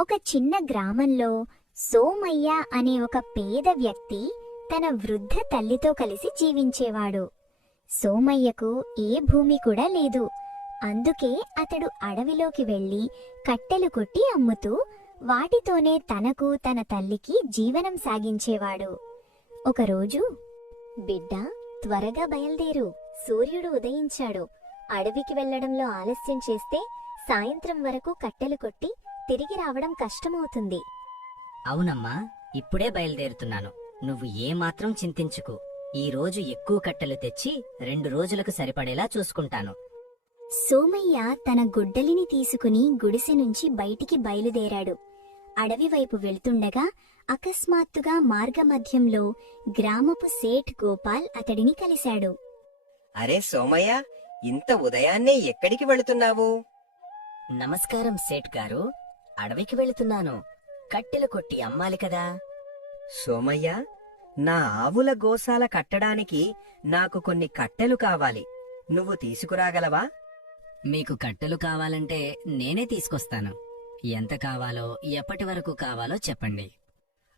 ఒక చిన్న గ్రామంలో సోమయ్య అనే ఒక పేద వ్యక్తి తన వృద్ధ తల్లితో కలిసి జీవించేవాడు. సోమయ్యకు ఏ భూమి కూడా లేదు. అందుకే అతడు అడవిలోకి వెళ్లి కట్టెలు కొట్టి అమ్ముతూ వాటితోనే తనకు తన తల్లికి జీవనం సాగించేవాడు. ఒకరోజు, బిడ్డా, త్వరగా బయల్దేరు, సూర్యుడు ఉదయించాడు. అడవికి వెళ్లడంలో ఆలస్యం చేస్తే సాయంత్రం వరకు కట్టెలు కొట్టి తిరిగి రావడం కష్టమవుతుంది. అవునమ్మా, ఇప్పుడే బయలుదేరుతున్నాను. నువ్వు ఏమాత్రం చింతించుకు. ఈ రోజు ఎక్కువ కట్టెలు తెచ్చి 2 రోజులకు సరిపడేలా చూసుకుంటాను. సోమయ్య తన గుడ్డలిని తీసుకుని గుడిసె నుంచి బయటికి బయలుదేరాడు. అడవి వైపు వెళ్తుండగా అకస్మాత్తుగా మార్గమధ్యంలో గ్రామపు సేఠ్ గోపాల్ అతడిని కలిశాడు. అరే సోమయ్య, ఇంత ఉదయాన్నే ఎక్కడికి వెళుతున్నావు? నమస్కారం సేఠ్ గారు, అడవికి వెళుతున్నాను. కట్టెలు కొట్టి అమ్మాలి కదా. సోమయ్య, నా ఆవుల గోశాల కట్టడానికి నాకు కొన్ని కట్టెలు కావాలి. నువ్వు తీసుకురాగలవా? మీకు కట్టెలు కావాలంటే నేనే తీసుకొస్తాను. ఎంత కావాలో, ఎప్పటి వరకు కావాలో చెప్పండి.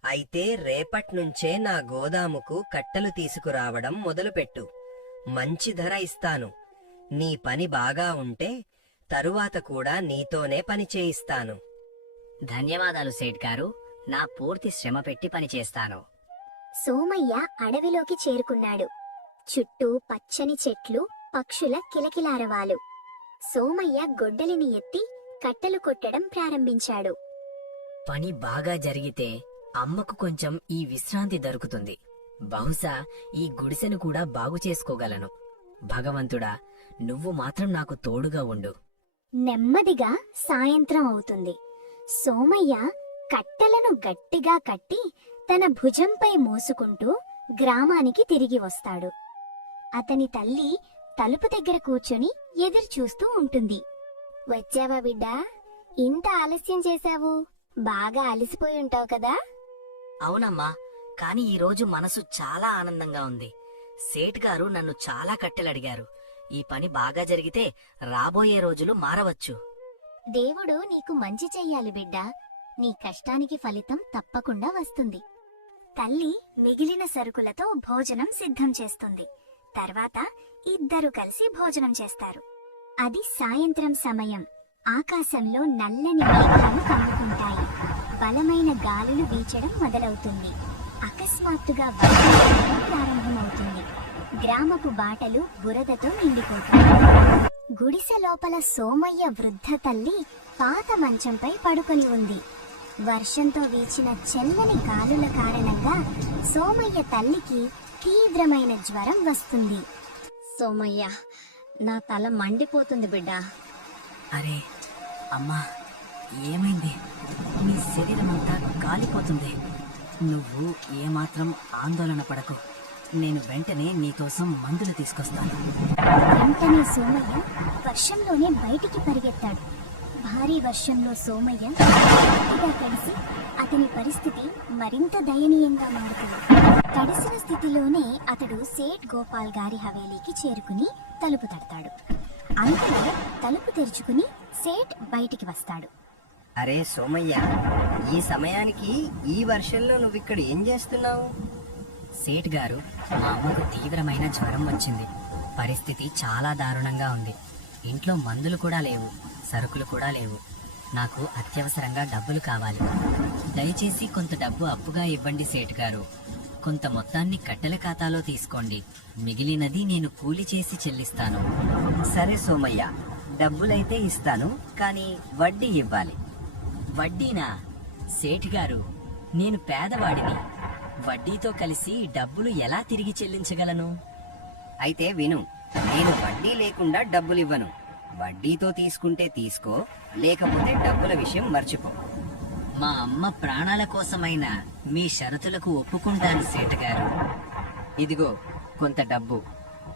అయితే రేపట్నుంచే నా గోదాముకు కట్టెలు తీసుకురావడం మొదలుపెట్టు. మంచి ధర ఇస్తాను. నీ పని బాగా ఉంటే తరువాత కూడా నీతోనే పని చేయిస్తాను. ధన్యవాదాలు సేఠ్ గారు, నా పూర్తి శ్రమ పెట్టి పనిచేస్తాను. సోమయ్య అడవిలోకి చేరుకున్నాడు. చుట్టూ పచ్చని చెట్లు, పక్షుల కిలకిలారవాలు. సోమయ్య గొడ్డలిని ఎత్తి కట్టెలు కొట్టడం ప్రారంభించాడు. పని బాగా జరిగితే అమ్మకు కొంచెం ఈ విశ్రాంతి దొరుకుతుంది. బహుశా ఈ గుడిసెను కూడా బాగు చేసుకోగలను. భగవంతుడా, నువ్వు మాత్రం నాకు తోడుగా ఉండు. నెమ్మదిగా సాయంత్రం అవుతుంది. సోమయ్య కట్టెలను గట్టిగా కట్టి తన భుజంపై మోసుకుంటూ గ్రామానికి తిరిగి వస్తాడు. అతని తల్లి తలుపు దగ్గర కూర్చొని ఎదురుచూస్తూ ఉంటుంది. వచ్చావా బిడ్డా? ఇంత ఆలస్యం చేశావు. బాగా అలసిపోయి ఉంటావు కదా? అవునమ్మా, కాని ఈరోజు మనసు చాలా ఆనందంగా ఉంది. సేఠ్ గారు నన్ను చాలా కట్టెలడిగారు. ఈ పని బాగా జరిగితే రాబోయే రోజులు మారవచ్చు. దేవుడు నీకు మంచి చెయ్యాలి బిడ్డా. నీ కష్టానికి ఫలితం తప్పకుండా వస్తుంది. తల్లి మిగిలిన సరుకులతో భోజనం సిద్ధం చేస్తుంది. తర్వాత ఇద్దరు కలిసి భోజనం చేస్తారు. అది సాయంత్రం సమయం. ఆకాశంలో నల్లని మేఘాలు కమ్ముకుంటాయి. బలమైన గాలులు వీచడం మొదలవుతుంది. అకస్మాత్తుగా వర్షం ప్రారంభమవుతుంది. గ్రామపు బాటలు బురదతో నిండిపోతాయి. గుడిసె లోపల సోమయ్య వృద్ధ తల్లి పాత మంచంపై పడుకొని ఉంది. వర్షంతో వీచిన చల్లని గాలుల కారణంగా సోమయ్య తల్లికి తీవ్రమైన జ్వరం వస్తుంది. సోమయ్య, నా తల మండిపోతుంది బిడ్డా. అరే అమ్మా, ఏమైంది? నీ శరీరమంతా కాలిపోతుంది. నువ్వు ఏమాత్రం ఆందోళన పడకు. నేను వెంటనే నీకోసం మందులు తీసుకొస్తాను. వెంటనే సోమయ్య వర్షంలోనే బయటికి పరిగెత్తాడు. భారీ వర్షంలో సోమయ్య గట్టిగా తడిసి అతని పరిస్థితి మరింత దయనీయంగా మారుతుంది. తడిసిన స్థితిలోనే అతడు సేఠ్ గోపాల్ గారి హవేలీకి చేరుకుని తలుపు తడతాడు. అంతలో తలుపు తెరుచుకుని సేఠ్ బయటికి వస్తాడు. అరే సోమయ్య, ఈ సమయానికి ఈ వర్షంలో నువ్విక్కడ ఏం చేస్తున్నావు? సేఠ్ గారు, మా అమ్మకు తీవ్రమైన జ్వరం వచ్చింది. పరిస్థితి చాలా దారుణంగా ఉంది. ఇంట్లో మందులు కూడా లేవు, సరుకులు కూడా లేవు. నాకు అత్యవసరంగా డబ్బులు కావాలి. దయచేసి కొంత డబ్బు అప్పుగా ఇవ్వండి సేఠ్ గారు. కొంత మొత్తాన్ని కట్టెల ఖాతాలో తీసుకోండి. మిగిలినది నేను కూలి చేసి చెల్లిస్తాను. సరే సోమయ్య, డబ్బులైతే ఇస్తాను, కానీ వడ్డీ ఇవ్వాలి. వడ్డీనా? సేఠ్ గారు, నేను పేదవాడిని. వడ్డీతో కలిసి డబ్బులు ఎలా తిరిగి చెల్లించగలను? అయితే విను, నేను వడ్డీ లేకుండా డబ్బులివ్వను. వడ్డీతో తీసుకుంటే తీసుకో, లేకపోతే డబ్బుల విషయం మర్చిపో. మా అమ్మ ప్రాణాల కోసమైనా మీ షరతులకు ఒప్పుకుంటాను సేఠ్ గారు. ఇదిగో కొంత డబ్బు.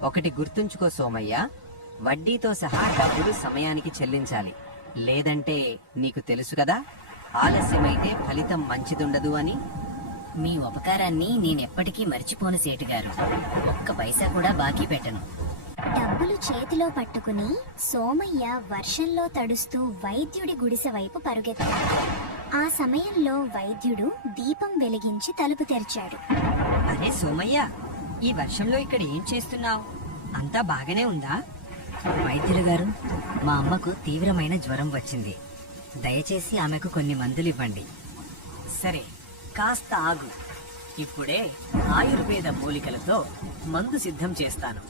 ఒకటి గుర్తుంచుకో సోమయ్య, వడ్డీతో సహా డబ్బులు సమయానికి చెల్లించాలి. లేదంటే నీకు తెలుసు కదా, ఆలస్యమైతే ఫలితం మంచిదుండదు అని. మీ ఉపకారాన్ని నేనెప్పటికీ మర్చిపోను సేటు గారు. ఒక్క పైసా కూడా బాకీ పెట్టను. డబ్బులు చేతిలో పట్టుకుని సోమయ్య వర్షంలో తడుస్తూ వైద్యుడి గుడిసె వైపు పరుగెత్తాడు. ఆ సమయంలో వైద్యుడు దీపం వెలిగించి తలుపు తెరిచాడు. అరే సోమయ్య, ఈ వర్షంలో ఇక్కడ ఏం చేస్తున్నావు? అంతా బాగానే ఉందా? వైద్యులు గారు, మా అమ్మకు తీవ్రమైన జ్వరం వచ్చింది. దయచేసి ఆమెకు కొన్ని మందులు ఇవ్వండి. సరే, కాస్త ఆగు. ఇప్పుడే ఆయుర్వేద మూలికలతో మందు సిద్ధం చేస్తాను.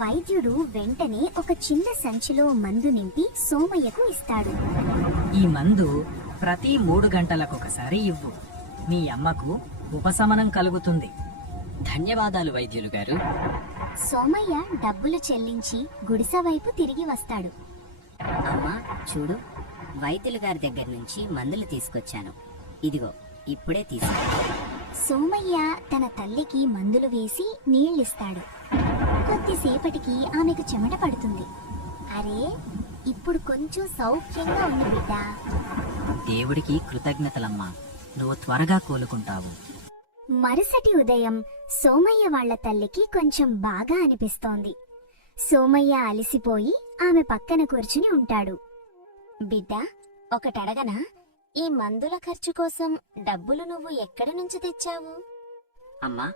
వైద్యుడు వెంటనే ఒక చిన్న సంచిలో మందు నింపి సోమయ్యకు ఇస్తాడు. ఈ మందు ప్రతి 3 గంటలకొకసారి ఇవ్వు. మీ అమ్మకు ఉపశమనం కలుగుతుంది. ధన్యవాదాలు వైద్యులు గారు. సోమయ్య డబ్బులు చెల్లించి గుడిసె వైపు తిరిగి వస్తాడు. అమ్మా చూడు, వైద్యులు గారి దగ్గర నుంచి మందులు తీసుకొచ్చాను. ఇదిగో ఇప్పుడే తీసుకో. సోమయ్య తన తల్లికి మందులు వేసి నీళ్ళిస్తాడు. కొద్దిసేపటికి ఆమెకు చెమట పడుతుంది. అరే, ఇప్పుడు కొంచెం సౌఖ్యంగా ఉంది బిడ్డా. దేవుడికి కృతజ్ఞతలమ్మా. నువ్వు త్వరగా కోలుకుంటావు. మరుసటి ఉదయం సోమయ్య వాళ్ళ తల్లికి కొంచెం బాగా అనిపిస్తోంది. సోమయ్య అలసిపోయి ఆమె పక్కన కూర్చుని ఉంటాడు. బిడ్డా, ఒకటడగనా? ఈ మందుల ఖర్చు కోసం డబ్బులు నువ్వు ఎక్కడి నుంచి తెచ్చావు? అమ్మా,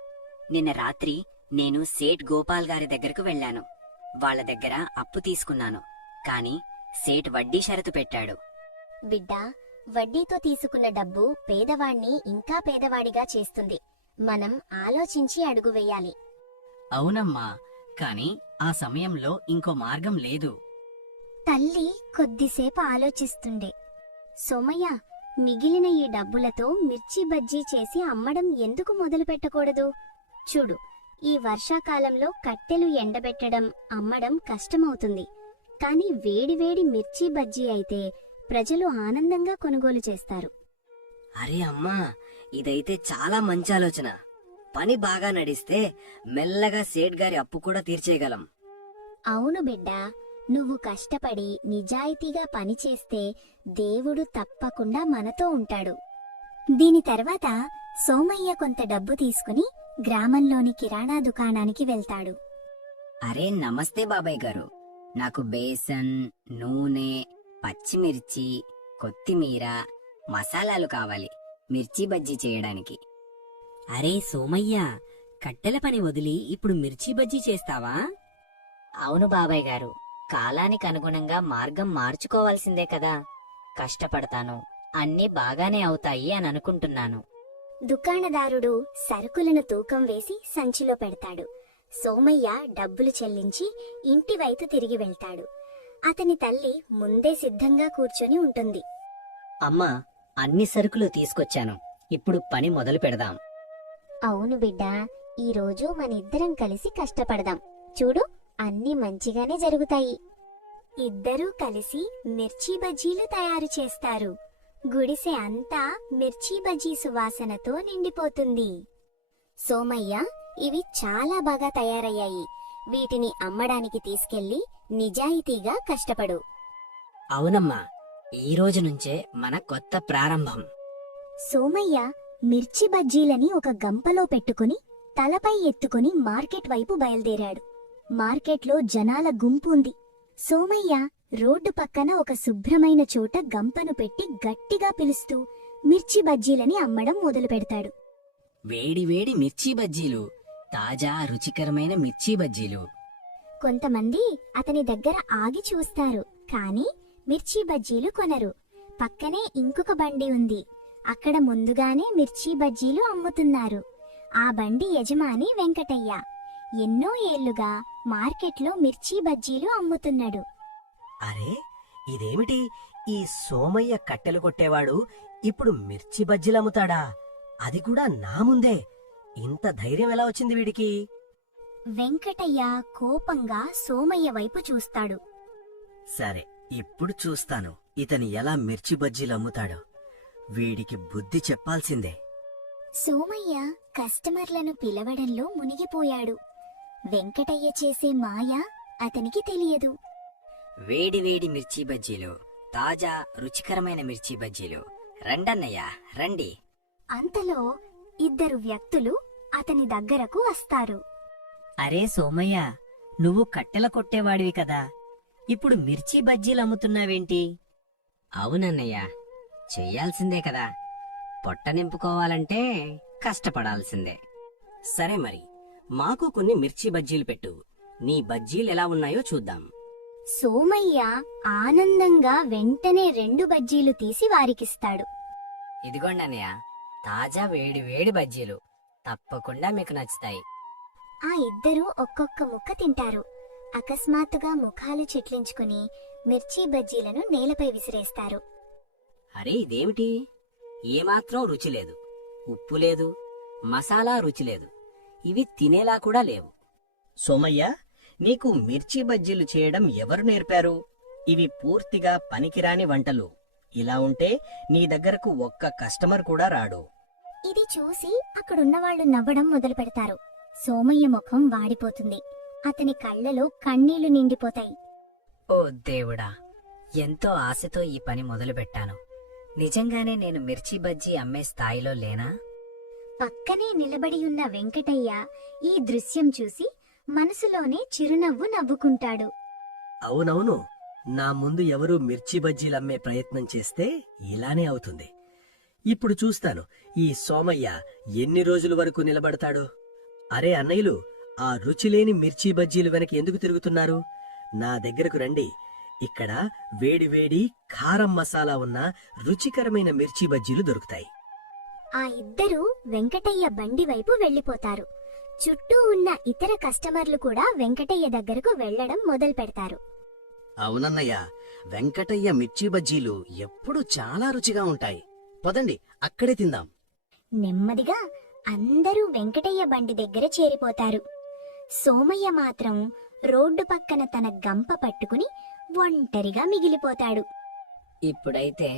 నిన్న రాత్రి నేను సేట్ గోపాల్ గారి దగ్గరకు వెళ్ళాను. వాళ్ళ దగ్గర అప్పు తీసుకున్నాను. కాని సేట్ వడ్డీ షరతు పెట్టాడు. బిడ్డా, వడ్డీతో తీసుకున్న డబ్బు పేదవాణ్ణి ఇంకా పేదవాడిగా చేస్తుంది. మనం ఆలోచించి అడుగు వేయాలి. అవునమ్మా, కాని ఆ సమయంలో ఇంకో మార్గం లేదు. తల్లి కొద్దిసేపు ఆలోచిస్తుండే. సోమయ్య, మిగిలిన ఈ డబ్బులతో మిర్చి బజ్జీ చేసి అమ్మడం ఎందుకు మొదలు పెట్టకూడదు? చూడు, ఈ వర్షాకాలంలో కట్టెలు ఎండబెట్టడం, అమ్మడం కష్టమవుతుంది. కాని వేడివేడి మిర్చి బజ్జీ అయితే ప్రజలు ఆనందంగా కొనుగోలు చేస్తారు. అరే అమ్మా, ఇదైతే చాలా మంచి ఆలోచన. పని బాగా నడిస్తే మెల్లగా సేట్ గారి అప్పు కూడా తీర్చేయగలం. అవును బిడ్డా, నువ్వు కష్టపడి నిజాయితీగా పనిచేస్తే దేవుడు తప్పకుండా మనతో ఉంటాడు. దీని తర్వాత సోమయ్య కొంత డబ్బు తీసుకుని గ్రామంలోని కిరాణా దుకాణానికి వెళ్తాడు. అరే నమస్తే బాబాయ్ గారు, నాకు బేసన్, నూనె, పచ్చిమిర్చి, కొత్తిమీర, మసాలాలు కావాలి మిర్చి బజ్జీ చేయడానికి. అరే సోమయ్య, కట్టెల పని వదిలి ఇప్పుడు మిర్చి బజ్జీ చేస్తావా? అవును బాబాయ్ గారు, కాలానికి అనుగుణంగా మార్గం మార్చుకోవాల్సిందే కదా. కష్టపడతాను, అన్నీ బాగానే అవుతాయి అని అనుకుంటున్నాను. దుకాణదారుడు సరుకులను తూకం వేసి సంచిలో పెడతాడు. సోమయ్య డబ్బులు చెల్లించి ఇంటివైపు తిరిగి వెళ్తాడు. అతని తల్లి ముందే సిద్ధంగా కూర్చొని ఉంటుంది. అమ్మా, అన్ని సరుకులు తీసుకొచ్చాను. ఇప్పుడు పని మొదలు పెడదాం. అవును బిడ్డా, ఈరోజు మనిద్దరం కలిసి కష్టపడదాం. చూడు, అన్నీ మంచిగానే జరుగుతాయి. ఇద్దరూ కలిసి మిర్చి బజ్జీలు తయారు చేస్తారు. గుడిసె అంతా మిర్చి బజ్జీ సువాసనతో నిండిపోతుంది. సోమయ్య, ఇవి చాలా బాగా తయారయ్యాయి. వీటిని అమ్మడానికి తీసుకెళ్లి నిజాయితీగా కష్టపడు. అవునమ్మా, ఈ రోజు నుంచే మన కొత్త ప్రారంభం. సోమయ్య మిర్చి బజ్జీలని ఒక గంపలో పెట్టుకుని తలపై ఎత్తుకుని మార్కెట్ వైపు బయలుదేరాడు. మార్కెట్లో జనాల గుంపు ఉంది. సోమయ్య రోడ్డు పక్కన ఒక శుభ్రమైన చోట గంపను పెట్టి గట్టిగా పిలుస్తూ మిర్చి బజ్జీలని అమ్మడం మొదలు పెడతాడు. వేడి వేడి మిర్చి బజ్జీలు, తాజా రుచికరమైన మిర్చి బజ్జీలు. కొంతమంది అతని దగ్గర ఆగి చూస్తారు, కాని మిర్చి బజ్జీలు కొనరు. పక్కనే ఇంకొక బండి ఉంది. అక్కడ ముందుగానే మిర్చి బజ్జీలు అమ్ముతున్నారు. ఆ బండి యజమాని వెంకటయ్య. ఎన్నో ఏళ్లుగా మార్కెట్లో మిర్చి బజ్జీలు అమ్ముతున్నాడు. అరే, ఇదేమిటి? ఈ సోమయ్య కట్టెలు కొట్టేవాడు ఇప్పుడు మిర్చి బజ్జీలమ్ముతాడా? అది కూడా నా ముందే! ఇంత ధైర్యం ఎలా వచ్చింది వీడికి? వెంకటయ్య కోపంగా సోమయ్య వైపు చూస్తాడు. సరే, ఇప్పుడు చూస్తాను ఇతని ఎలా మిర్చి బజ్జీలమ్ముతాడో. వీడికి బుద్ధి చెప్పాల్సిందే. సోమయ్య కస్టమర్లను పిలవడంలో మునిగిపోయాడు. వెంకటయ్య చేసే మాయ అతనికి తెలియదు. వేడి వేడి మిర్చి బజ్జీలు, తాజా రుచికరమైన మిర్చి బజ్జీలు. రండన్నయ్య, రండి. అంతలో ఇద్దరు వ్యక్తులు అతని దగ్గరకు వస్తారు. అరే సోమయ్య, నువ్వు కట్టెల కొట్టేవాడివి కదా, ఇప్పుడు మిర్చి బజ్జీలు అమ్ముతున్నావేంటి? అవునన్నయ్య, చెయ్యాల్సిందే కదా. పొట్ట నింపుకోవాలంటే కష్టపడాల్సిందే. సరే మరి, మాకు కొన్ని మిర్చి బజ్జీలు పెట్టు. నీ బజ్జీలు ఎలా ఉన్నాయో చూద్దాం. సోమయ్య ఆనందంగా వెంటనే 2 బజ్జీలు తీసి వారికిస్తాడు. ఇదిగోండి అన్నయ్య, తాజా వేడి వేడి బజ్జీలు. తప్పకుండా మీకు నచ్చుతాయి. ఆ ఇద్దరూ ఒక్కొక్క ముక్క తింటారు. అకస్మాత్తుగా ముఖాలు చిట్లించుకుని మిర్చి బజ్జీలను నేలపై విసిరేస్తారు. అరే ఇదేమిటి? ఏమాత్రం రుచి లేదు, ఉప్పు లేదు, మసాలా రుచి లేదు. ఇవి తినేలా కూడా లేవు. సోమయ్య, నీకు మిర్చి బజ్జీలు చేయడం ఎవరు నేర్పారు? ఇవి పూర్తిగా పనికిరాని వంటలు. ఇలా ఉంటే నీ దగ్గరకు ఒక్క కస్టమర్ కూడా రాడు. ఇది చూసి అక్కడున్నవాళ్లు నవ్వడం మొదలు పెడతారు. సోమయ్య ముఖం వాడిపోతుంది. అతని కళ్ళలో కన్నీళ్లు నిండిపోతాయి. ఓ దేవుడా, ఎంతో ఆశతో ఈ పని మొదలుపెట్టాను. నిజంగానే నేను మిర్చి బజ్జీ అమ్మే స్థాయిలో లేనా? పక్కనే నిలబడియున్న వెంకటయ్య ఈ దృశ్యం చూసి మనసులోనే చిరునవ్వు నవ్వుకుంటాడు. అవునవును, నా ముందు ఎవరు మిర్చి బజ్జీలమ్మే ప్రయత్నం చేస్తే ఇలానే అవుతుంది. ఇప్పుడు చూస్తాను ఈ సోమయ్య ఎన్ని రోజుల వరకు నిలబడతాడు. అరే అన్నయ్యలు, ఆ రుచిలేని మిర్చి బజ్జీలు వెనక ఎందుకు తిరుగుతున్నారు? నా దగ్గరకు రండి. ఇక్కడ వేడివేడి కారం మసాలా ఉన్న రుచికరమైన మిర్చి బజ్జీలు దొరుకుతాయి. ఆ ఇద్దరూ వెంకటయ్య బండి వైపు వెళ్లిపోతారు. చుట్టూ ఉన్న ఇతర కస్టమర్లు కూడా వెంకటయ్య దగ్గరకు వెళ్లడం మొదలు పెడతారు. అవునన్నయ్య, వెంకటయ్య మిర్చి బజ్జీలు ఎప్పుడూ చాలా రుచిగా ఉంటాయి. పదండి, అక్కడే తిందాం. నెమ్మదిగా అందరూ వెంకటయ్య బండి దగ్గర చేరిపోతారు. సోమయ్య మాత్రం రోడ్డు పక్కన తన గంప పట్టుకుని ఒంటరిగా మిగిలిపోతాడు. ఇప్పుడైతే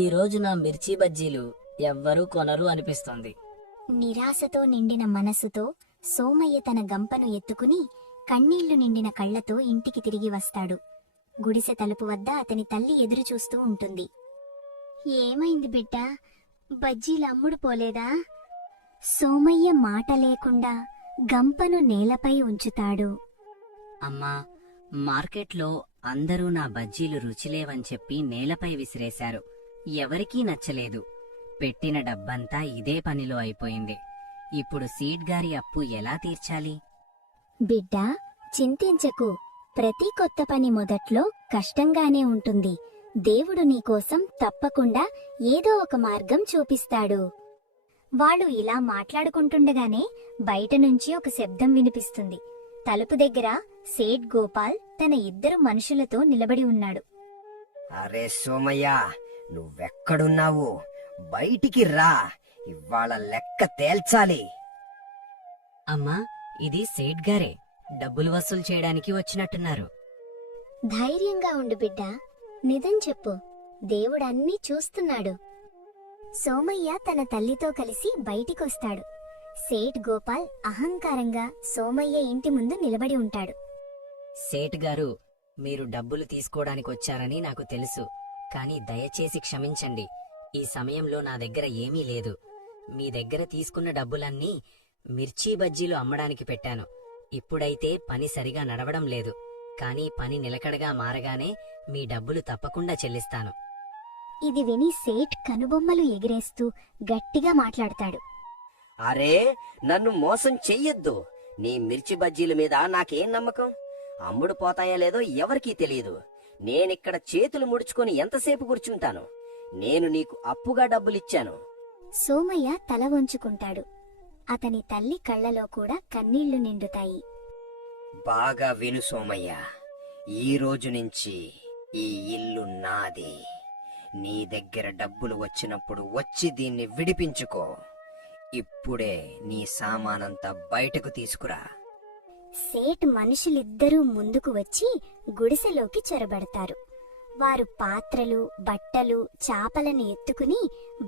ఈ రోజు నా మిర్చి బజ్జీలు ఎవ్వరూ కొనరు అనిపిస్తోంది. నిరాశతో నిండిన మనసుతో సోమయ్య తన గంపను ఎత్తుకుని కన్నీళ్లు నిండిన కళ్లతో ఇంటికి తిరిగి వస్తాడు. గుడిసె తలుపు వద్ద అతని తల్లి ఎదురు చూస్తూ ఉంటుంది. ఏమైంది బిడ్డా, బజ్జీలు అమ్ముడు పోలేదా? సోమయ్య మాట లేకుండా గంపను నేలపై ఉంచుతాడు. అమ్మా, మార్కెట్లో అందరూ నా బజ్జీలు రుచిలేవని చెప్పి నేలపై విసిరేశారు. ఎవరికీ నచ్చలేదు. పెట్టిన డబ్బంతా ఇదే పనిలో అయిపోయింది. ఇప్పుడు సీట్ గారి అప్పు ఎలా తీర్చాలి? బిడ్డా, చింతించకు. ప్రతి కొత్త పని మొదట్లో కష్టంగానే ఉంటుంది. దేవుడు నీకోసం తప్పకుండా ఏదో ఒక మార్గం చూపిస్తాడు. వాళ్ళు ఇలా మాట్లాడుకుంటుండగానే బయట నుంచి ఒక శబ్దం వినిపిస్తుంది. తలుపు దగ్గర సేట్ గోపాల్ తన 2 మనుషులతో నిలబడి ఉన్నాడు. అరే సోమయ్య, నువ్వెక్కడున్నావు? బయటికి రా, ఇవాళ లెక్క తేల్చాలి. అమ్మా, ఇది సేట్ గారే. డబ్బులు వసూలు చేయడానికి వచ్చినట్టున్నారు. ధైర్యంగా ఉండు బిడ్డా, నిజం చెప్పు. దేవుడన్నీ చూస్తున్నాడు. సోమయ్య తన తల్లితో కలిసి బయటికొస్తాడు. సేట్ గోపాల్ అహంకారంగా సోమయ్య ఇంటి ముందు నిలబడి ఉంటాడు. సేట్ గారు, మీరు డబ్బులు తీసుకోవడానికి వచ్చారని నాకు తెలుసు. కానీ దయచేసి క్షమించండి. ఈ సమయంలో నా దగ్గర ఏమీ లేదు. మీ దగ్గర తీసుకున్న డబ్బులన్నీ మిర్చి బజ్జీలు అమ్మడానికి పెట్టాను. ఇప్పుడైతే పని సరిగా నడవడం లేదు. కానీ పని నిలకడగా మారగానే మీ డబ్బులు తప్పకుండా చెల్లిస్తాను. ఇది విని సేట్ కనుబొమ్మలు ఎగిరేస్తూ గట్టిగా మాట్లాడతాడు. అరే, నన్ను మోసం చెయ్యొద్దు. నీ మిర్చి బజ్జీల మీద నాకేం నమ్మకం? అమ్ముడు పోతాయో లేదో ఎవరికీ తెలియదు. నేనిక్కడ చేతులు ముడుచుకొని ఎంతసేపు కూర్చుంటాను? నేను నీకు అప్పుగా డబ్బులిచ్చాను. సోమయ్య తల వంచుకుంటాడు. అతని తల్లి కళ్ళలో కూడా కన్నీళ్లు నిండుతాయి. బాగా విను సోమయ్య, ఈ రోజు నుంచి ఈ ఇల్లు నాది. నీ దగ్గర డబ్బులు వచ్చినప్పుడు వచ్చి దీన్ని విడిపించుకో. ఇప్పుడే నీ సామానంతా బయటకు తీసుకురా. సేట్ మనుషులిద్దరూ ముందుకు వచ్చి గుడిసెలోకి చొరబడతారు. వారు పాత్రలు, బట్టలు, చాపలను ఎత్తుకుని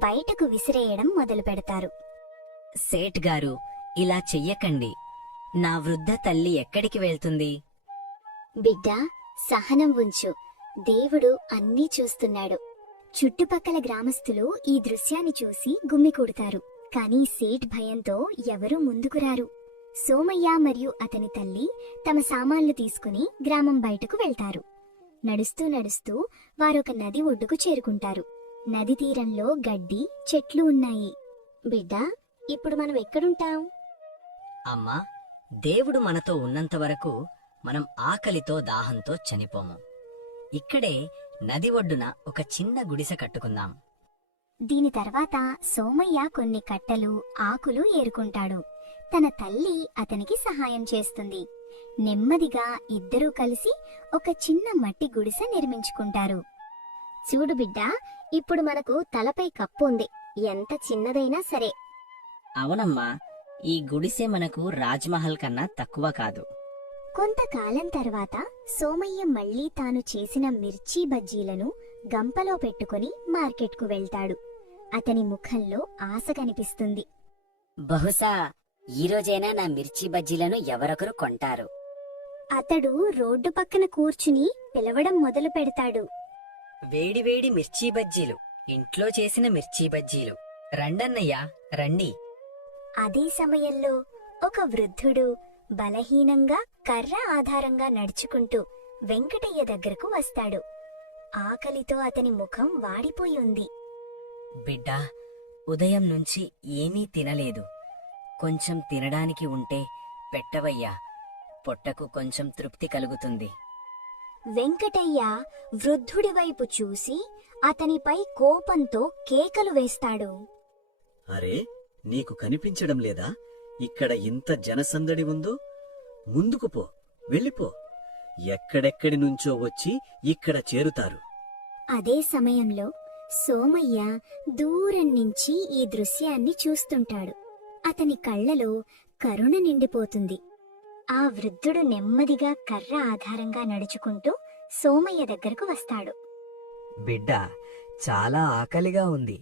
బయటకు విసిరేయడం మొదలు పెడతారు. సేట్ గారు, ఇలా చెయ్యకండి. నా వృద్ధ తల్లి ఎక్కడికి వెళ్తుంది? బిడ్డా, సహనం ఉంచు. దేవుడు అన్నీ చూస్తున్నాడు. చుట్టుపక్కల గ్రామస్తులు ఈ దృశ్యాన్ని చూసి గుమ్మికూడతారు. కానీ సేట్ భయంతో ఎవరూ ముందుకు రారు. సోమయ్య మరియు అతని తల్లి తమ సామాన్లు తీసుకుని గ్రామం బయటకు వెళ్తారు. నడుస్తూ నడుస్తూ వారొక నది ఒడ్డుకు చేరుకుంటారు. నది తీరంలో గడ్డి చెట్లు ఉన్నాయి. బిడ్డా, ఇప్పుడు మనం ఎక్కడుంటాం? అమ్మా, దేవుడు మనతో ఉన్నంత వరకు మనం ఆకలితో దాహంతో చనిపోము. ఇక్కడే నది ఒడ్డున ఒక చిన్న గుడిసె కట్టుకుందాం. దీని తర్వాత సోమయ్య కొన్ని కట్టెలు, ఆకులు ఏరుకుంటాడు. తన తల్లి అతనికి సహాయం చేస్తుంది. నెమ్మదిగా ఇద్దరూ కలిసి ఒక చిన్న మట్టి గుడిసె నిర్మించుకుంటారు. చూడు బిడ్డా, ఇప్పుడు మనకు తలపై కప్పు ఉంది. ఎంత చిన్నదైనా సరే. అవునమ్మా, ఈ గుడిసె మనకు రాజ్మహల్ కన్నా తక్కువ కాదు. కొంతకాలం తర్వాత సోమయ్య మళ్ళీ తాను చేసిన మిర్చీ బజ్జీలను గంపలో పెట్టుకుని మార్కెట్కు వెళ్తాడు. అతని ముఖంలో ఆశ కనిపిస్తుంది. బహుశా ఈరోజైనా నా మిర్చి బజ్జీలను ఎవరొకరు కొంటారు. అతడు రోడ్డు పక్కన కూర్చుని పిలవడం మొదలు పెడతాడు. వేడివేడి మిర్చీ బజ్జీలు, ఇంట్లో చేసిన మిర్చీ బజ్జీలు, రండన్నయ్యా రండి. అదే సమయంలో ఒక వృద్ధుడు బలహీనంగా కర్ర ఆధారంగా నడుచుకుంటూ వెంకటయ్య దగ్గరకు వస్తాడు. ఆకలితో అతని ముఖం వాడిపోయి ఉంది. బిడ్డా, ఉదయం నుంచి ఏమీ తినలేదు. కొంచెం తినడానికి ఉంటే పెట్టవయ్యా. పొట్టకు కొంచెం తృప్తి కలుగుతుంది. వెంకటయ్య వృద్ధుడి వైపు చూసి అతనిపై కోపంతో కేకలు వేస్తాడు. అరే, నీకు కనిపించడం లేదా ఇక్కడ ఇంత జనసందడి ఉందో? ముందుకు పో, వెళ్ళిపో. ఎక్కడెక్కడి నుంచో వచ్చి ఇక్కడ చేరుతారు. అదే సమయంలో సోమయ్య దూరం నుంచి ఈ దృశ్యాన్ని చూస్తుంటాడు. అతని కళ్ళలో కరుణ నిండిపోతుంది. ఆ వృద్ధుడు నెమ్మదిగా కర్ర ఆధారంగా నడుచుకుంటూ సోమయ్య దగ్గరకు వస్తాడు. బిడ్డా, చాలా ఆకలిగా ఉంది.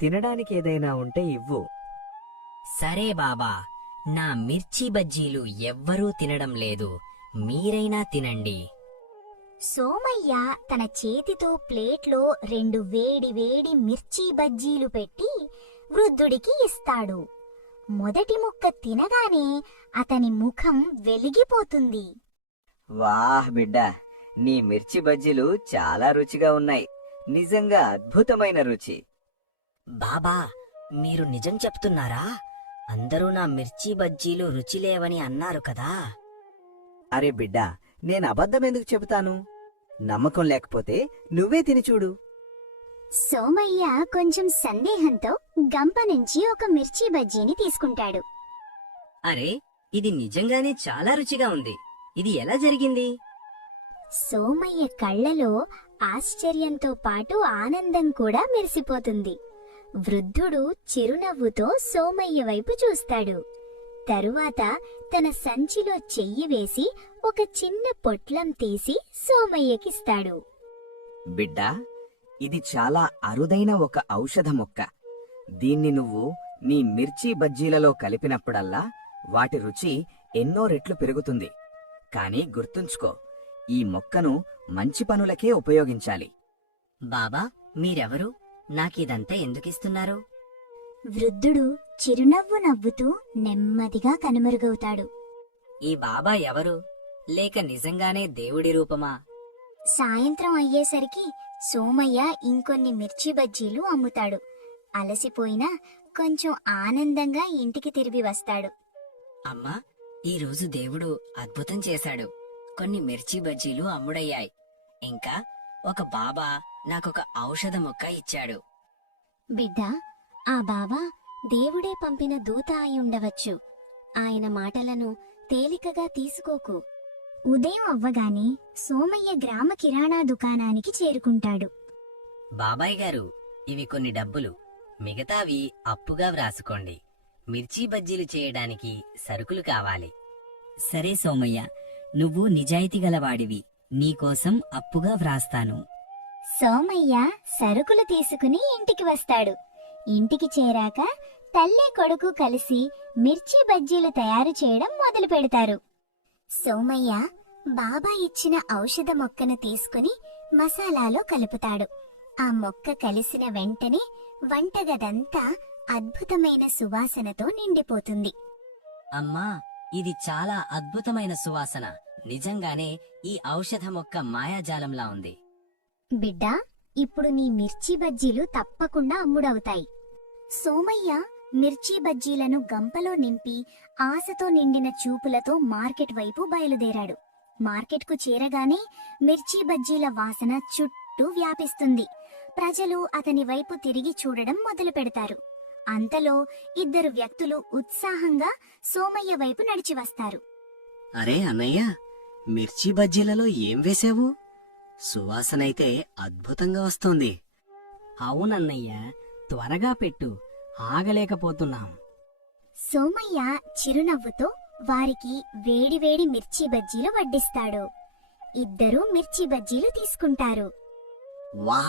తినడానికి ఏదైనా ఉంటే ఇవ్వు. సరే బాబా, నా మిర్చి బజ్జీలు ఎవ్వరూ తినడం లేదు. మీరైనా తినండి. సోమయ్య తన చేతితో ప్లేట్లో 2 వేడి వేడి మిర్చి బజ్జీలు పెట్టి వృద్ధుడికి ఇస్తాడు. మొదటి ముక్క తినగానే అతని ముఖం వెలిగిపోతుంది. వాహ్ బిడ్డా, నీ మిర్చి బజ్జీలు చాలా రుచిగా ఉన్నాయి. నిజంగా అద్భుతమైన రుచి. బాబా, మీరు నిజం చెప్తున్నారా? అందరూ నా మిర్చి బజ్జీలు రుచి లేవని అన్నారు కదా. అరే బిడ్డా, నేను అబద్ధం ఎందుకు చెబుతాను? నమ్మకం లేకపోతే నువ్వే తిని చూడు. సోమయ్య కొంచెం సందేహంతో గంప నుంచి ఒక మిర్చి బజ్జీని తీసుకుంటాడు. అరే, ఇది నిజంగానే చాలా రుచిగా ఉంది. ఇది ఎలా జరిగింది? సోమయ్య కళ్ళలో ఆశ్చర్యంతో పాటు ఆనందం కూడా మెరిసిపోతుంది. వృద్ధుడు చిరునవ్వుతో సోమయ్య వైపు చూస్తాడు. తరువాత తన సంచిలో చెయ్యి వేసి ఒక చిన్న పొట్లం తీసి సోమయ్యకిస్తాడు. బిడ్డా, ఇది చాలా అరుదైన ఒక ఔషధ మొక్క. దీన్ని నువ్వు నీ మిర్చి బజ్జీలలో కలిపినప్పుడల్లా వాటి రుచి ఎన్నో రెట్లు పెరుగుతుంది. కానీ గుర్తుంచుకో, ఈ మొక్కను మంచి పనులకే ఉపయోగించాలి. బాబా, మీరెవరు? నాకిదంతా ఎందుకిస్తున్నారు? వృద్ధుడు చిరునవ్వు నవ్వుతూ నెమ్మదిగా కనుమరుగవుతాడు. ఈ బాబా ఎవరు? లేక నిజంగానే దేవుడి రూపమా? సాయంత్రం అయ్యేసరికి సోమయ్య ఇంకొన్ని మిర్చి బజ్జీలు అమ్ముతాడు. అలసిపోయినా కొంచెం ఆనందంగా ఇంటికి తిరిగి వస్తాడు. అమ్మా, ఈరోజు దేవుడు అద్భుతం చేశాడు. కొన్ని మిర్చి బజ్జీలు అమ్ముడయ్యాయి. ఇంకా ఒక బాబా నాకొక ఔషధ మొక్క ఇచ్చాడు. బిడ్డా, ఆ బాబా దేవుడే పంపిన దూత అయి ఉండవచ్చు. ఆయన మాటలను తేలికగా తీసుకోకు. ఉదయం అవ్వగానే సోమయ్య గ్రామ కిరాణా దుకాణానికి చేరుకుంటాడు. బాబాయ్ గారు, ఇవి కొన్ని డబ్బులు. మిగతావి అప్పుగా వ్రాసుకోండి. మిర్చి బజ్జీలు చేయడానికి సరుకులు కావాలి. సరే సోమయ్య, నువ్వు నిజాయితీ గలవాడివి. నీకోసం అప్పుగా వ్రాస్తాను. సోమయ్య సరుకులు తీసుకుని ఇంటికి వస్తాడు. ఇంటికి చేరాక తల్లి కొడుకు కలిసి మిర్చి బజ్జీలు తయారు చేయడం మొదలు పెడతారు. సోమయ్య బాబా ఇచ్చిన ఔషధ మొక్కను తీసుకుని మసాలాలో కలుపుతాడు. ఆ మొక్క కలిసిన వెంటనే వంటగదంతా అద్భుతమైన సువాసనతో నిండిపోతుంది. అమ్మా, ఇది చాలా అద్భుతమైన సువాసన. నిజంగానే ఈ ఔషధ మొక్క మాయాజాలంలా ఉంది. బిడ్డా, ఇప్పుడు నీ మిర్చి బజ్జీలు తప్పకుండా అమ్ముడవుతాయి. సోమయ్య మిర్చి బజ్జీలను గంపలో నింపి ఆశతో నిండిన చూపులతో మార్కెట్ వైపు బయలుదేరాడు. మార్కెట్కు చేరగానే మిర్చి బజ్జీల వాసన చుట్టూ వ్యాపిస్తుంది. ప్రజలు అతని వైపు తిరిగి చూడడం మొదలు పెడతారు. అంతలో ఇద్దరు వ్యక్తులు ఉత్సాహంగా సోమయ్య వైపు నడిచి వస్తారు. అరే అన్నయ్య, మిర్చి బజ్జీలలో ఏం వేశావు? సువాసనైతే అద్భుతంగా వస్తోంది. అవునన్నయ్య, త్వరగా పెట్టు, ఆగలేకపోతున్నాం. సోమయ్య చిరునవ్వుతో వారికి వేడివేడి మిర్చి బజ్జీలు వడ్డిస్తాడు. ఇద్దరూ మిర్చి బజ్జీలు తీసుకుంటారు. వా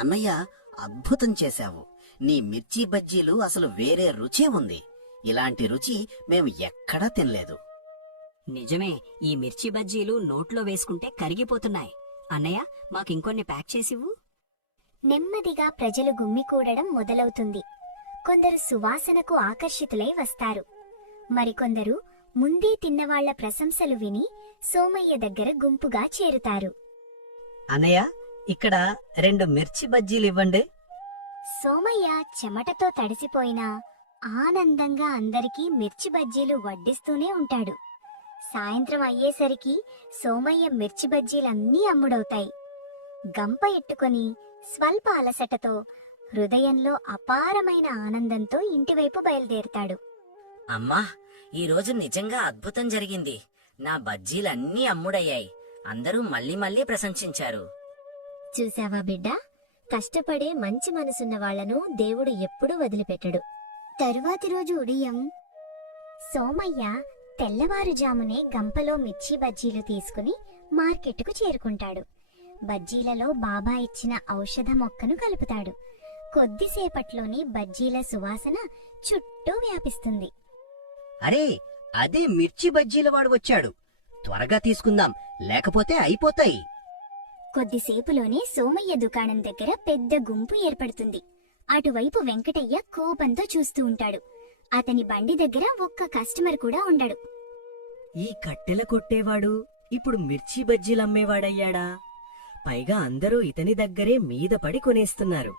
అన్నయ్య, అద్భుతం చేశావు. నీ మిర్చి బజ్జీలు అసలు వేరే రుచే ఉంది. ఇలాంటి రుచి మేము ఎక్కడా తినలేదు. నిజమే, ఈ మిర్చి బజ్జీలు నోట్లో వేసుకుంటే కరిగిపోతున్నాయి. అన్నయ్య, మాకింకొన్ని ప్యాక్ చేసివ్వు. నెమ్మదిగా ప్రజలు గుమ్మికూడడం మొదలవుతుంది. కొందరు సువాసనకు ఆకర్షితులై వస్తారు. మరికొందరు ముందే తిన్నవాళ్ల ప్రశంసలు విని సోమయ్య దగ్గర గుంపుగా చేరుతారు. అన్నయ్య, ఇక్కడ 2 మిర్చి బజ్జీలు ఇవ్వండి. సోమయ్య చెమటతో తడిసిపోయినా ఆనందంగా అందరికీ మిర్చి బజ్జీలు వడ్డిస్తూనే ఉంటాడు. సాయంత్రం అయ్యేసరికి సోమయ్య మిర్చి బజ్జీలన్నీ అమ్ముడవుతాయి. గంప ఎట్టుకొని స్వల్ప అలసటతో, హృదయంలో అపారమైన ఆనందంతో ఇంటివైపు బయలుదేరుతాడు. అమ్మా, ఈరోజు నిజంగా అద్భుతం జరిగింది. నా బజ్జీలన్నీ అమ్ముడయ్యాయి. అందరూ మళ్ళీ మళ్ళీ ప్రశంసించారు. చూశావా బిడ్డా, కష్టపడే మంచి మనసున్న వాళ్లను దేవుడు ఎప్పుడూ వదిలిపెట్టడు. తరువాతి రోజు ఉదయం సోమయ్య తెల్లవారుజామునే గంపలో మిర్చి బజ్జీలు తీసుకుని మార్కెట్టుకు చేరుకుంటాడు. బజ్జీలలో బాబా ఇచ్చిన ఔషధ మొక్కను కలుపుతాడు. కొద్దిసేపట్లోని బజ్జీల సువాసన చుట్టూ వ్యాపిస్తుంది. అరే, అదే మిర్చి బజ్జీల వాడు వచ్చాడు. త్వరగా తీసుకుందాం, లేకపోతే అయిపోతాయి. కొద్దిసేపులోనే సోమయ్య దుకాణం దగ్గర పెద్ద గుంపు ఏర్పడుతుంది. అటువైపు వెంకటయ్య కోపంతో చూస్తూ ఉంటాడు. అతని బండి దగ్గర ఒక్క కస్టమర్ కూడా ఉండడు. ఈ కట్టెల కొట్టేవాడు ఇప్పుడు మిర్చి బజ్జీలు అమ్మేవాడయ్యాడా? పైగా అందరూ ఇతని దగ్గరే మీద పడి కొనేస్తున్నారు.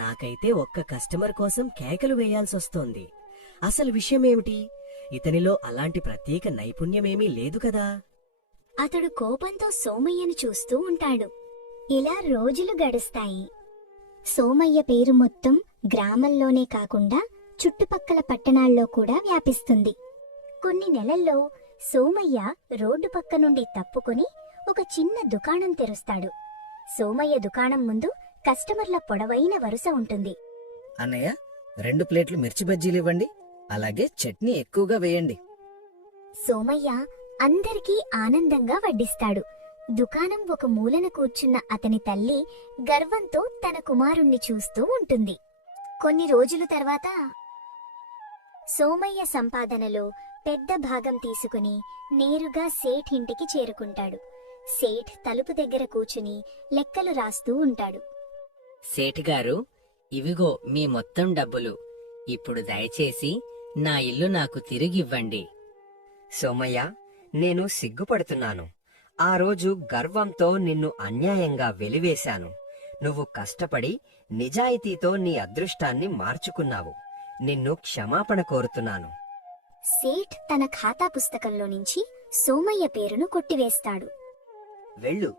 నాకైతే ఒక్క కస్టమర్ కోసం కేకలు వేయాల్సొస్తోంది. అసలు విషయమేమిటి? ఇతనిలో అలాంటి ప్రత్యేక నైపుణ్యమేమీ లేదు కదా. అతడు కోపంతో సోమయ్యను చూస్తూ ఉంటాడు. ఇలా రోజులు గడుస్తాయి. సోమయ్య పేరు మొత్తం గ్రామంలోనే కాకుండా చుట్టుపక్కల పట్టణాల్లో కూడా వ్యాపిస్తుంది. కొన్ని నెలల్లో సోమయ్య రోడ్డు పక్క నుండి తప్పుకొని ఒక చిన్న దుకాణం తెరుస్తాడు. సోమయ్య దుకాణం ముందు కస్టమర్ల పొడవైన వరుస ఉంటుంది. అన్నయ్య, 2 ప్లేట్లు మిర్చి బజ్జీలు ఇవ్వండి. అలాగే చట్నీ ఎక్కువగా వేయండి. సోమయ్య అందరికీ ఆనందంగా వడ్డిస్తాడు. దుకాణం ఒక మూలన కూర్చున్న అతని తల్లి గర్వంతో తన కుమారుణ్ణి చూస్తూ ఉంటుంది. కొన్ని రోజుల తర్వాత సోమయ్య సంపాదనలో పెద్ద భాగం తీసుకుని నేరుగా సేఠ్ ఇంటికి చేరుకుంటాడు. సేఠ్ తలుపు దగ్గర కూర్చుని లెక్కలు రాస్తూ ఉంటాడు. సేఠిగారు, ఇవిగో మీ మొత్తం డబ్బులు. ఇప్పుడు దయచేసి నా ఇల్లు నాకు తిరిగివ్వండి. సోమయ్య, నేను సిగ్గుపడుతున్నాను. ఆ రోజు గర్వంతో నిన్ను అన్యాయంగా వెలివేశాను. నువ్వు కష్టపడి నిజాయితీతో నీ అదృష్టాన్ని మార్చుకున్నావు. నిన్ను క్షమాపణ కోరుతున్నాను. సేఠ్ తన ఖాతా పుస్తకంలో నుంచి సోమయ్య పేరును కొట్టివేస్తాడు. వెళ్ళు,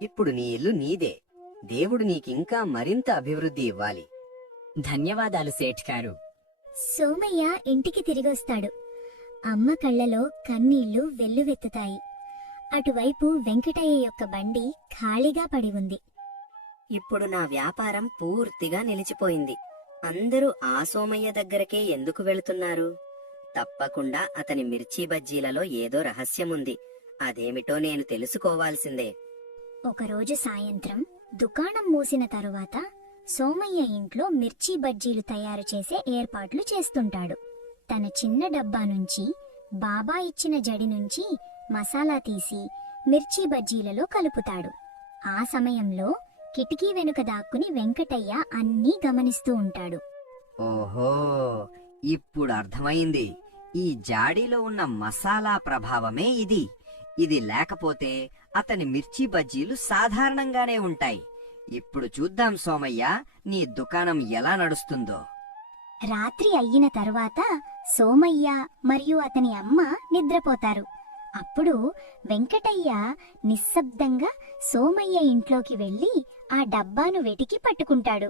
ఇప్పుడు నీ ఇల్లు నీదే. దేవుడు నీకింకా మరింత అభివృద్ధి ఇవ్వాలి. ధన్యవాదాలు సేఠ్ గారు. సోమయ్య ఇంటికి తిరిగొస్తాడు. అమ్మ కళ్ళలో కన్నీళ్లు వెల్లువెత్తుతాయి. అటువైపు వెంకటయ్య యొక్క బండి ఖాళీగా పడి ఉంది. ఇప్పుడు నా వ్యాపారం పూర్తిగా నిలిచిపోయింది. అందరూ ఆ సోమయ్య దగ్గరకే ఎందుకు వెళుతున్నారు? తప్పకుండా అతని మిర్చి బజ్జీలలో ఏదో రహస్యముంది. అదేమిటో నేను తెలుసుకోవాల్సిందే. ఒకరోజు సాయంత్రం దుకాణం మూసిన తరువాత సోమయ్య ఇంట్లో మిర్చి బజ్జీలు తయారు చేసే ఏర్పాట్లు చేస్తుంటాడు. తన చిన్న డబ్బా నుంచి బాబా ఇచ్చిన జడి నుంచి మసాలా తీసి మిర్చి బజ్జీలలో కలుపుతాడు. ఆ సమయంలో కిటికీ వెనుక దాక్కుని వెంకటయ్య అన్నీ గమనిస్తూ ఉంటాడు. ఓహో, ఇప్పుడు అర్థమైంది. ఈ జాడీలో ఉన్న మసాలా ప్రభావమే ఇది. ఇది లేకపోతే అతని మిర్చి బజ్జీలు సాధారణంగానే ఉంటాయి. ఇప్పుడు చూద్దాం సోమయ్య, నీ దుకాణం ఎలా నడుస్తుందో. రాత్రి అయిన తరువాత సోమయ్య మరియు అతని అమ్మ నిద్రపోతారు. అప్పుడు వెంకటయ్య నిశ్శబ్దంగా సోమయ్య ఇంట్లోకి వెళ్లి ఆ డబ్బాను వెతికి పట్టుకుంటాడు.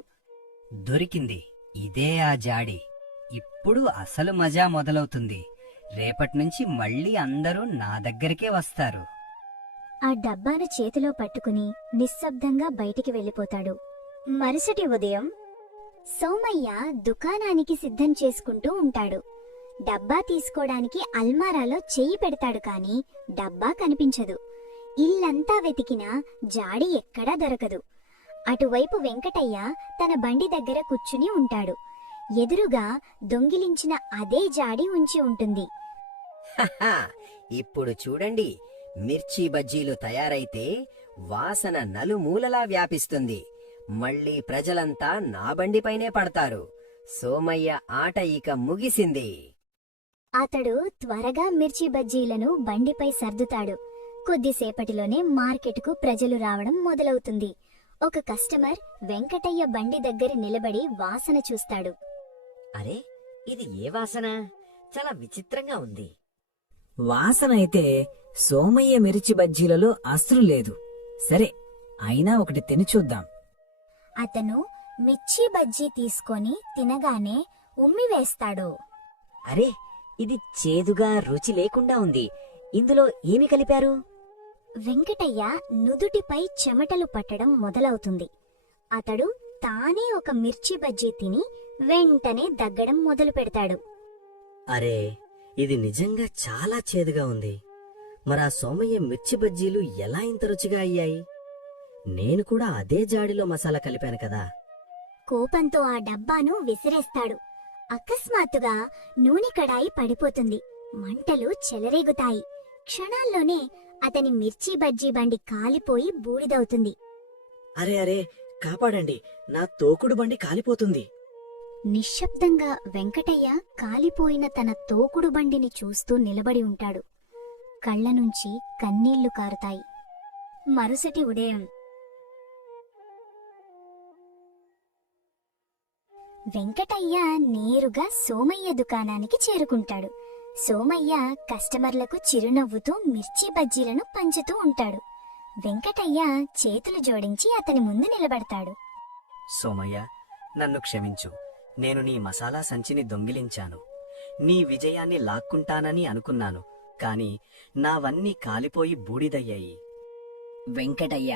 దొరికింది, ఇదే ఆ జాడి. ఇప్పుడు అసలు మజా మొదలవుతుంది. రేపట్నుంచి మళ్ళీ అందరూ నా దగ్గరికే వస్తారు. ఆ డబ్బాను చేతిలో పట్టుకుని నిశ్శబ్దంగా బయటికి వెళ్ళిపోతాడు. మరుసటి ఉదయం సోమయ్య దుకాణానికి సిద్ధం చేసుకుంటూ ఉంటాడు. డబ్బా తీసుకోవడానికి అల్మారాలో చెయ్యి పెడతాడు కాని డబ్బా కనిపించదు. ఇల్లంతా వెతికినా జాడి ఎక్కడా దొరకదు. అటువైపు వెంకటయ్య తన బండి దగ్గర కూర్చుని ఉంటాడు. ఎదురుగా దొంగిలించిన అదే జాడి ఉంచి ఉంటుంది. హహా, ఇప్పుడు చూడండి, మిర్చి బజ్జీలు తయారైతే వాసన నలుమూలలా వ్యాపిస్తుంది. మళ్ళీ ప్రజలంతా నా బండిపైనే పడతారు. సోమయ్య ఆట ఇక ముగిసింది. అతడు త్వరగా మిర్చి బజ్జీలను బండిపై సర్దుతాడు. కొద్దిసేపటిలోనే మార్కెట్కు ప్రజలు రావడం మొదలవుతుంది. ఒక కస్టమర్ వెంకటయ్య బండి దగ్గర నిలబడి వాసన చూస్తాడు. అరే, ఇది ఏ వాసన? చాలా విచిత్రంగా ఉంది. వాసన అయితే సోమయ్య మిర్చి బజ్జీలలో అస్సలు లేదు. సరే, అయినా ఒకటి తిని చూద్దాం. అతను మిర్చి బజ్జీ తీసుకొని తినగానే ఉమ్మివేస్తాడు. అరే, ఇది చేదుగా రుచి లేకుండా ఉంది. ఇందులో ఏమి కలిపారు? వెంకటయ్య నుదుటిపై చెమటలు పట్టడం మొదలవుతుంది. అతడు తానే ఒక మిర్చి బజ్జీ తిని వెంటనే దగ్గడం మొదలు పెడతాడు. అరే, ఇది నిజంగా చాలా చేదుగా ఉంది. మరా సోమయ్య మిర్చి బజ్జీలు ఎలా ఇంత రుచిగా అయ్యాయి? నేను కూడా అదే జాడిలో మసాలా కలిపాను కదా. కోపంతో ఆ డబ్బాను విసిరేస్తాడు. అకస్మాత్తుగా నూనె కడాయి పడిపోతుంది. మంటలు చెలరేగుతాయి. క్షణాల్లోనే అతని మిర్చి బజ్జీ బండి కాలిపోయి బూడిదవుతుంది. అరే అరే, కాపాడండి, నా తోకుడు బండి కాలిపోతుంది. నిశ్శబ్దంగా వెంకటయ్య కాలిపోయిన తన తోకుడు బండిని చూస్తూ నిలబడి ఉంటాడు. కళ్ళ నుంచి కన్నీళ్లు కారుతాయి. మరుసటి ఉదయం వెంకటయ్య నేరుగా సోమయ్య దుకాణానికి చేరుకుంటాడు. సోమయ్య కస్టమర్లకు చిరునవ్వుతూ మిర్చి బజ్జీలను పంచుతూ ఉంటాడు. వెంకటయ్య చేతులు జోడించి అతని ముందు నిలబడతాడు. సోమయ్య, నన్ను క్షమించు. నేను నీ మసాలా సంచిని దొంగిలించాను. నీ విజయాన్ని లాక్కుంటానని అనుకున్నాను, కాని నావన్నీ కాలిపోయి బూడిదయ్యాయి. వెంకటయ్య,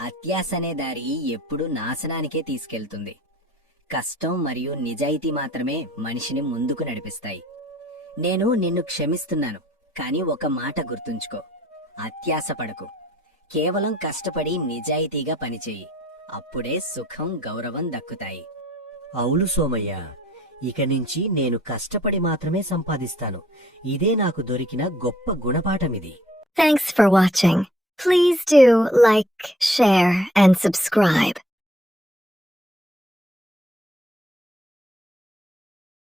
అత్యాశనే దారి ఎప్పుడూ నాశనానికే తీసుకెళ్తుంది. కష్టం మరియు నిజాయితీ మాత్రమే మనిషిని ముందుకు నడిపిస్తాయి. నేను నిన్ను క్షమిస్తున్నాను, కాని ఒక మాట గుర్తుంచుకో. అత్యాశ పడకు. కేవలం కష్టపడి నిజాయితీగా పనిచేయి. అప్పుడే సుఖం, గౌరవం దక్కుతాయి. అవును సోమయ్య, ఇక నుంచి నేను కష్టపడి మాత్రమే సంపాదిస్తాను. ఇదే నాకు దొరికిన గొప్ప గుణపాఠమిది. Thanks for watching. Please do like, share, and subscribe.